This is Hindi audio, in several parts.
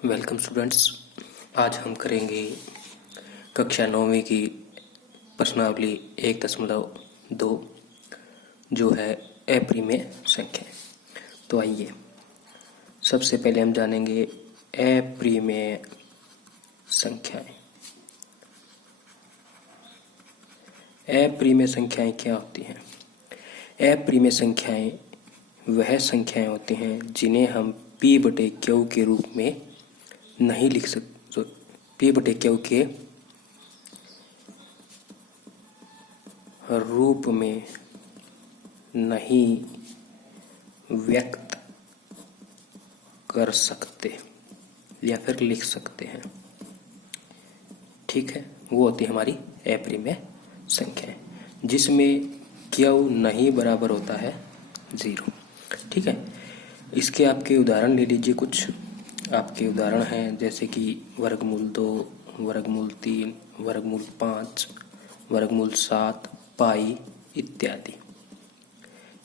Welcome students. आज हम करेंगे कक्षा 9वीं की प्रश्नावली 1.2 जो है अप्रिमेय संख्याएं। तो आइए सबसे पहले हम जानेंगे अप्रिमेय संख्याएं। अप्रिमेय संख्याएं क्या होती हैं? अप्रिमेय संख्याएं वह संख्याएं होती हैं जिन्हें हम p/q के रूप में नहीं लिख सकते, p/q के रूप में नहीं व्यक्त कर सकते या फिर लिख सकते हैं। ठीक है, वो होती है हमारी अप्रिमेय संख्याएं जिसमें q नहीं बराबर होता है 0। ठीक है, इसके आपके उदाहरण ले लीजिए। कुछ आपके उदाहरण हैं जैसे कि वर्गमूल 2, वर्गमूल 3, वर्गमूल 5, वर्गमूल 7, पाई इत्यादि।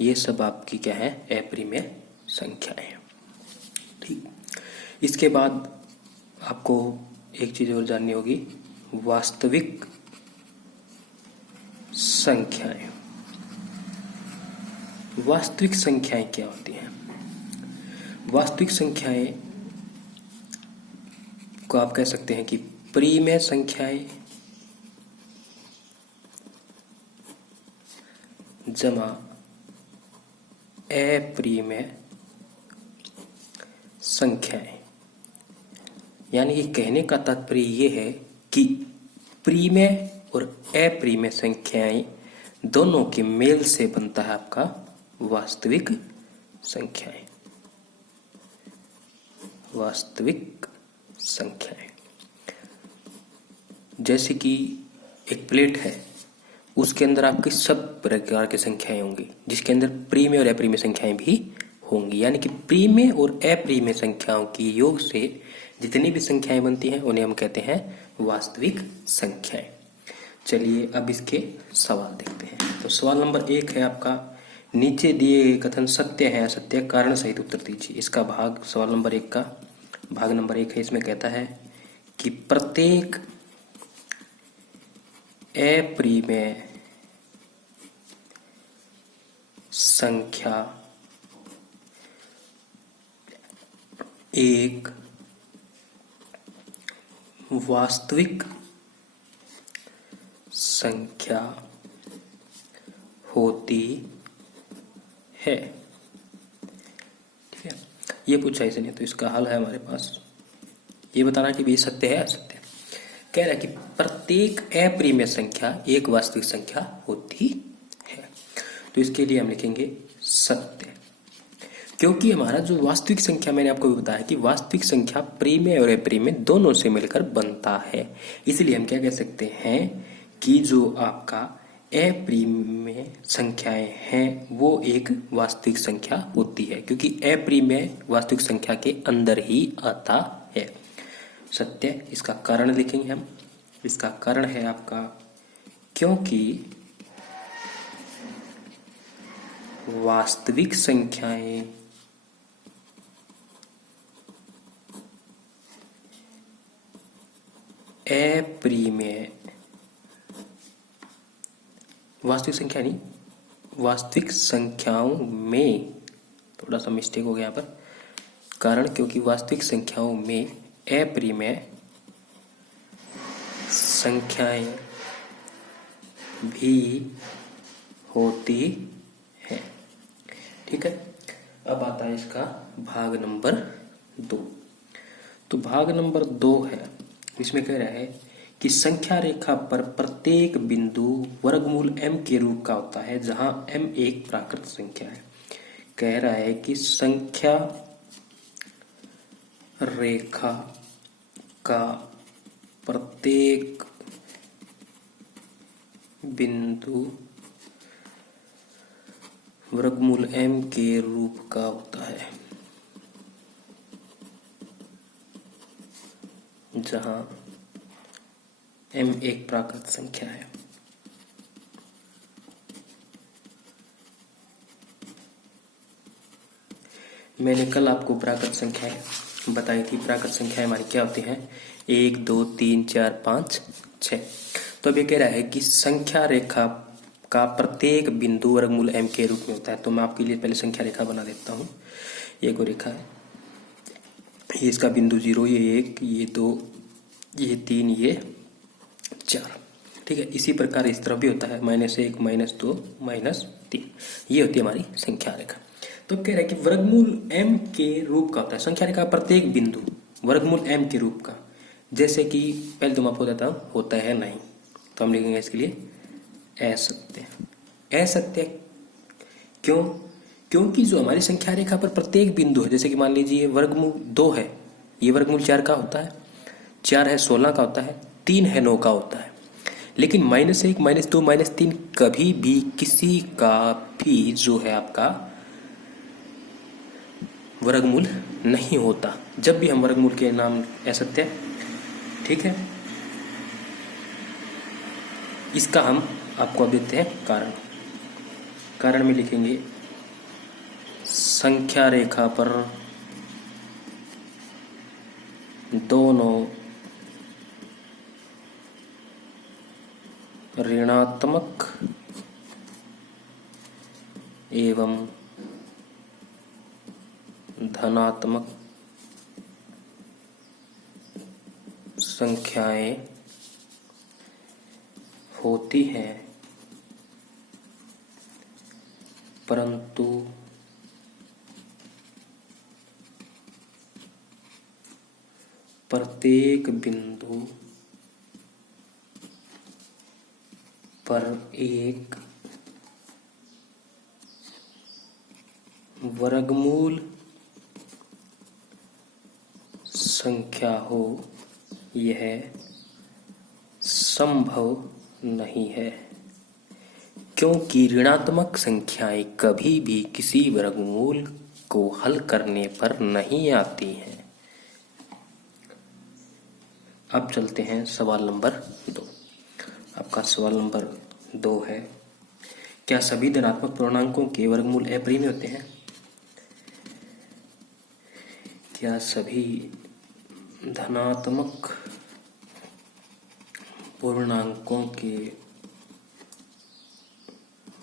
ये सब आपकी क्या है? अप्रिमेय संख्याएं। ठीक, इसके बाद आपको एक चीज और जाननी होगी, वास्तविक संख्याएं। वास्तविक संख्याएं क्या होती हैं? वास्तविक संख्याएं को आप कह सकते हैं कि परिमेय संख्याएं जमा अप्रिमेय संख्याएं। यानी कि कहने का तात्पर्य ये है कि परिमेय और अप्रिमेय संख्याएं दोनों के मेल से बनता है आपका वास्तविक संख्याएं। वास्तविक संख्याएं जैसे कि एक प्लेट है, उसके अंदर आपकी सब प्रकार की संख्याएं होंगी जिसके अंदर परिमेय और अप्रिमेय संख्याएं भी होंगी। यानी कि परिमेय और अप्रिमेय संख्याओं की योग से जितनी भी संख्याएं बनती हैं उन्हें हम कहते हैं वास्तविक संख्याएं। चलिए अब इसके सवाल देखते हैं। तो सवाल नंबर 1 है आपका, नीचे दिए गए कथन सत्य है असत्य, कारण सहित उत्तर दीजिए। इसका भाग सवाल नंबर 1 का भाग नंबर 1 है। इसमें कहता है कि प्रत्येक अप्रिमेय संख्या एक वास्तविक संख्या होती है। ठीक है, ये पूछा इसने, तो इसका हल है हमारे पास। ये बताना कि ये सत्य है असत्य। कह रहा है कि प्रत्येक अप्रिमेय संख्या एक वास्तविक संख्या होती है। तो इसके लिए हम लिखेंगे सत्य, क्योंकि हमारा जो वास्तविक संख्या, मैंने आपको भी बताया कि वास्तविक संख्या परिमेय और अप्रिमेय दोनों से मिलकर बनता है। इसलिए हम क्या कह सकते हैं कि जो आपका अप्रिमेय संख्याएं हैं वो एक वास्तविक संख्या होती है, क्योंकि अप्रिमेय वास्तविक संख्या के अंदर ही आता है। सत्य। इसका कारण लिखेंगे हम। इसका कारण है आपका, क्योंकि वास्तविक संख्याएं अप्रिमेय, वास्तविक संख्या नहीं, वास्तविक संख्याओं में, थोड़ा सा मिस्टेक हो गया यहाँ पर। कारण, क्योंकि वास्तविक संख्याओं में अप्रिमेय संख्याएं भी होती है। ठीक है, अब आता है इसका भाग नंबर 2। तो भाग नंबर 2 है, इसमें कह रहा है कि संख्या रेखा पर प्रत्येक बिंदु वर्गमूल m के रूप का होता है, जहां m एक प्राकृत संख्या है। कह रहा है कि संख्या रेखा का प्रत्येक बिंदु वर्गमूल m के रूप का होता है, जहां m एक प्राकृत संख्या है। मैंने कल आपको प्राकृत संख्याएं बताई थी प्राकृत संख्याएं हमारी क्या होती हैं, 1 2 3 4 5 6। तो अब ये कह रहा है कि संख्या रेखा का प्रत्येक बिंदु वर्गमूल m के रूप में होता है। तो मैं आपके लिए पहले संख्या रेखा बना देता हूँ। एक और रेखा है, ये इसका बिंदु 0, ये 1, ये 2, ये 3, ये 4। ठीक है, इसी प्रकार इस तरफ भी होता है, -1 -2 -3। ये होती है हमारी संख्या रेखा। तो कह रहा है कि वर्गमूल m के रूप का होता है, संख्या रेखा प्रत्येक बिंदु वर्गमूल m के रूप का। जैसे कि पहले तो मैं आपको बताता हूँ, होता है नहीं, तो हम लिखेंगे इसके लिए असत्य। असत्य क्यों? क्योंकि जो हमारी संख्या रेखा पर प्रत्येक बिंदु है, जैसे कि मान लीजिए वर्गमूल 2 है, ये वर्गमूल 4 का होता है, 4 है 16 का होता है, 3 है 9 का होता है। लेकिन -1 -2 -3 कभी भी किसी का भी जो है आपका वर्गमूल नहीं होता। जब भी हम वर्गमूल के नाम असत्य, ठीक है, इसका हम आपको अब देते हैं कारण। कारण में लिखेंगे संख्या रेखा पर दोनों ऋणात्मक एवं धनात्मक संख्याएं होती हैं, परंतु प्रत्येक बिंदु पर एक वर्गमूल संख्या हो, यह संभव नहीं है, क्योंकि ऋणात्मक संख्याएं कभी भी किसी वर्गमूल को हल करने पर नहीं आती हैं। अब चलते हैं सवाल नंबर 2। आपका सवाल नंबर 2 है, क्या सभी धनात्मक पूर्णांकों के वर्गमूल अपरिमेय होते हैं? क्या सभी धनात्मक पूर्णांकों के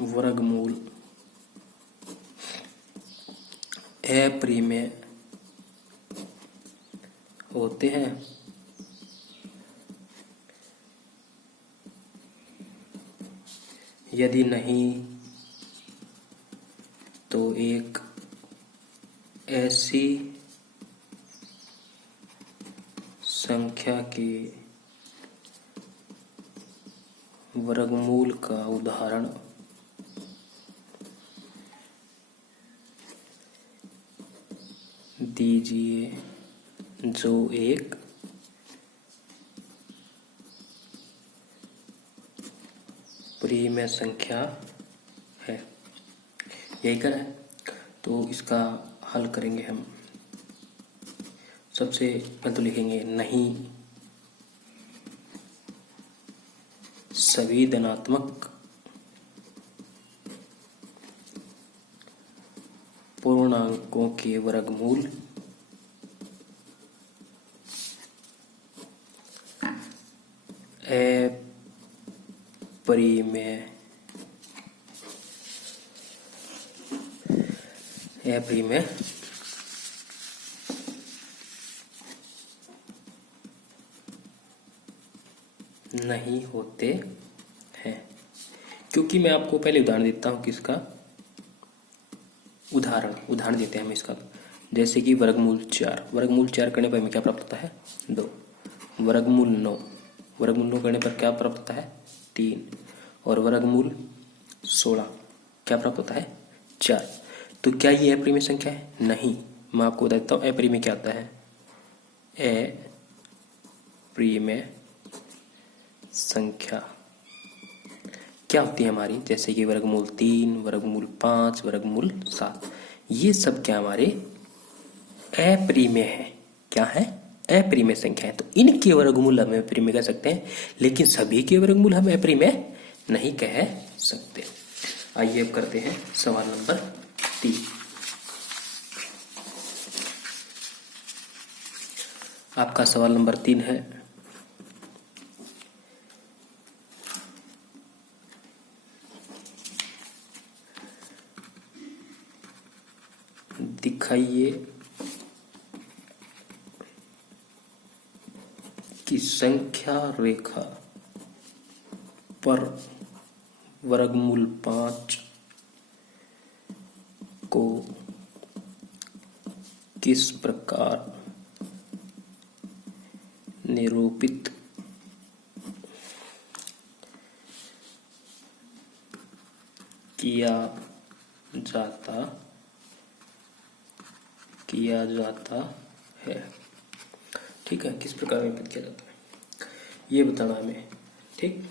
वर्गमूल अपरिमेय होते हैं? यदि नहीं तो एक ऐसी संख्या के वर्गमूल का उदाहरण दीजिए जो एक परिमेय संख्या है। यही कर है, तो इसका हल करेंगे हम। सबसे पहले तो लिखेंगे नहीं सभी धनात्मक पूर्णांकों के वर्गमूल अपरिमेय नहीं होते हैं। क्योंकि मैं आपको पहले उदाहरण देता हूं, किसका उदाहरण देते हैं हम इसका। जैसे कि वर्गमूल 4 करने पर हमें क्या प्राप्त होता है? 2। वर्गमूल 9 करने पर क्या प्राप्त होता है? 3। और वर्गमूल 16 क्या प्राप्त होता है? 4। तो क्या ये अपरिमेय संख्या है? नहीं। मैं आपको बता देता हूँ अपरिमेय क्या होता है। अपरिमेय संख्या क्या होती है हमारी? जैसे कि वर्गमूल 3, वर्गमूल 5, वर्गमूल 7, ये सब क्या हमारे अपरिमेय है। क्या है? अपरिमेय संख्या है। तो इनके वर्गमूल हम अपरिमेय कह सकते हैं, लेकिन सभी के वर्गमूल हम अपरिमेय नहीं कह सकते। आइए अब करते हैं सवाल नंबर 3। आपका सवाल नंबर 3 है, दिखाइए कि संख्या रेखा पर वर्गमूल 5 को किस प्रकार निरूपित किया जाता है। ठीक है, किस प्रकार निरूपित किया जाता है ये बताना हमें। ठीक,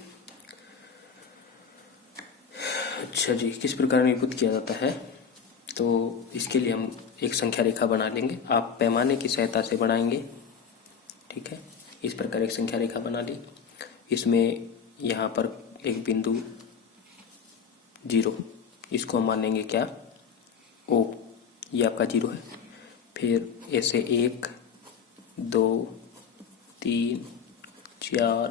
अच्छा जी, किस प्रकार निरूपित किया जाता है, तो इसके लिए हम एक संख्या रेखा बना लेंगे। आप पैमाने की सहायता से बनाएंगे। ठीक है, इस प्रकार एक संख्या रेखा बना ली। इसमें यहाँ पर एक बिंदु 0, इसको हम मान लेंगे क्या, O, ये आपका 0 है। फिर ऐसे 1 2 3 4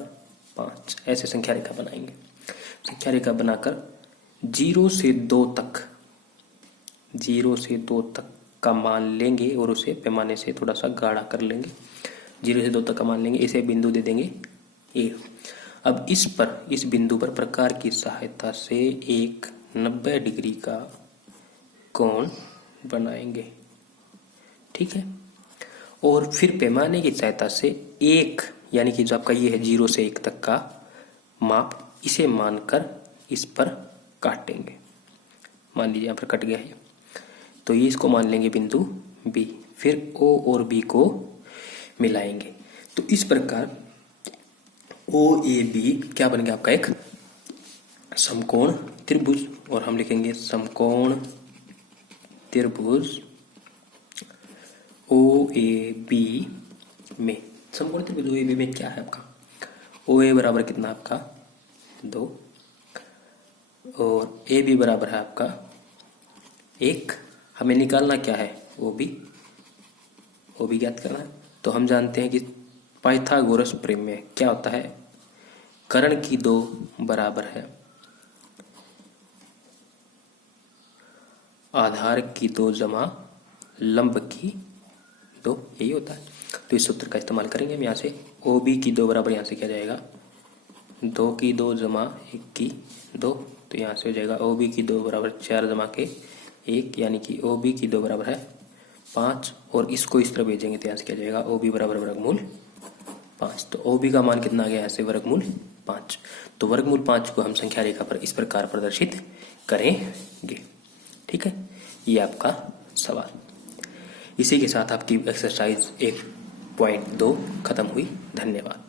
5 ऐसे संख्या रेखा बनाएंगे। संख्या रेखा बनाकर 0 से 2 तक का मान लेंगे और उसे पैमाने से थोड़ा सा गाढ़ा कर लेंगे। 0 से 2 तक का मान लेंगे, इसे बिंदु दे देंगे A। अब इस बिंदु पर प्रकार की सहायता से एक 90 डिग्री का कोण बनाएंगे। ठीक है, और फिर पैमाने की सहायता से 1 यानी कि जो आपका ये है 0 से 1 तक का माप, इसे मानकर इस पर काटेंगे। मान लीजिए यहाँ पर कट गया है, तो ये इसको मान लेंगे बिंदु B। फिर O और B को मिलाएंगे। तो इस प्रकार OAB क्या बन गया आपका, एक समकोण त्रिभुज। और हम लिखेंगे समकोण त्रिभुज OAB में। समकोण त्रिभुज OAB में क्या है आपका, OA बराबर कितना आपका 2 और AB बराबर है आपका 1। हमें निकालना क्या है, OB ज्ञात करना है। तो हम जानते हैं कि पाइथागोरस प्रमेय में क्या होता है, कर्ण की 2 बराबर है आधार की 2 जमा लंब की 2, यही होता है। तो इस सूत्र का इस्तेमाल करेंगे हम। यहाँ से OB की 2 बराबर यहाँ से क्या जाएगा, 2 की 2 जमा 1 की 2, तो यहाँ से हो जाएगा OB की 2 बराबर 4 जमा के 1, यानी कि OB की 2 बराबर है 5। और इसको इस तरह भेजेंगे तो यहाँ से क्या जाएगा, OB बराबर वर्गमूल 5। तो OB का मान कितना आ गया यहाँ से, वर्गमूल 5। तो वर्गमूल 5 को हम संख्या रेखा पर इस प्रकार प्रदर्शित करेंगे। ठीक है, ये आपका सवाल। इसी के साथ आपकी एक्सरसाइज 1.2 खत्म हुई। धन्यवाद।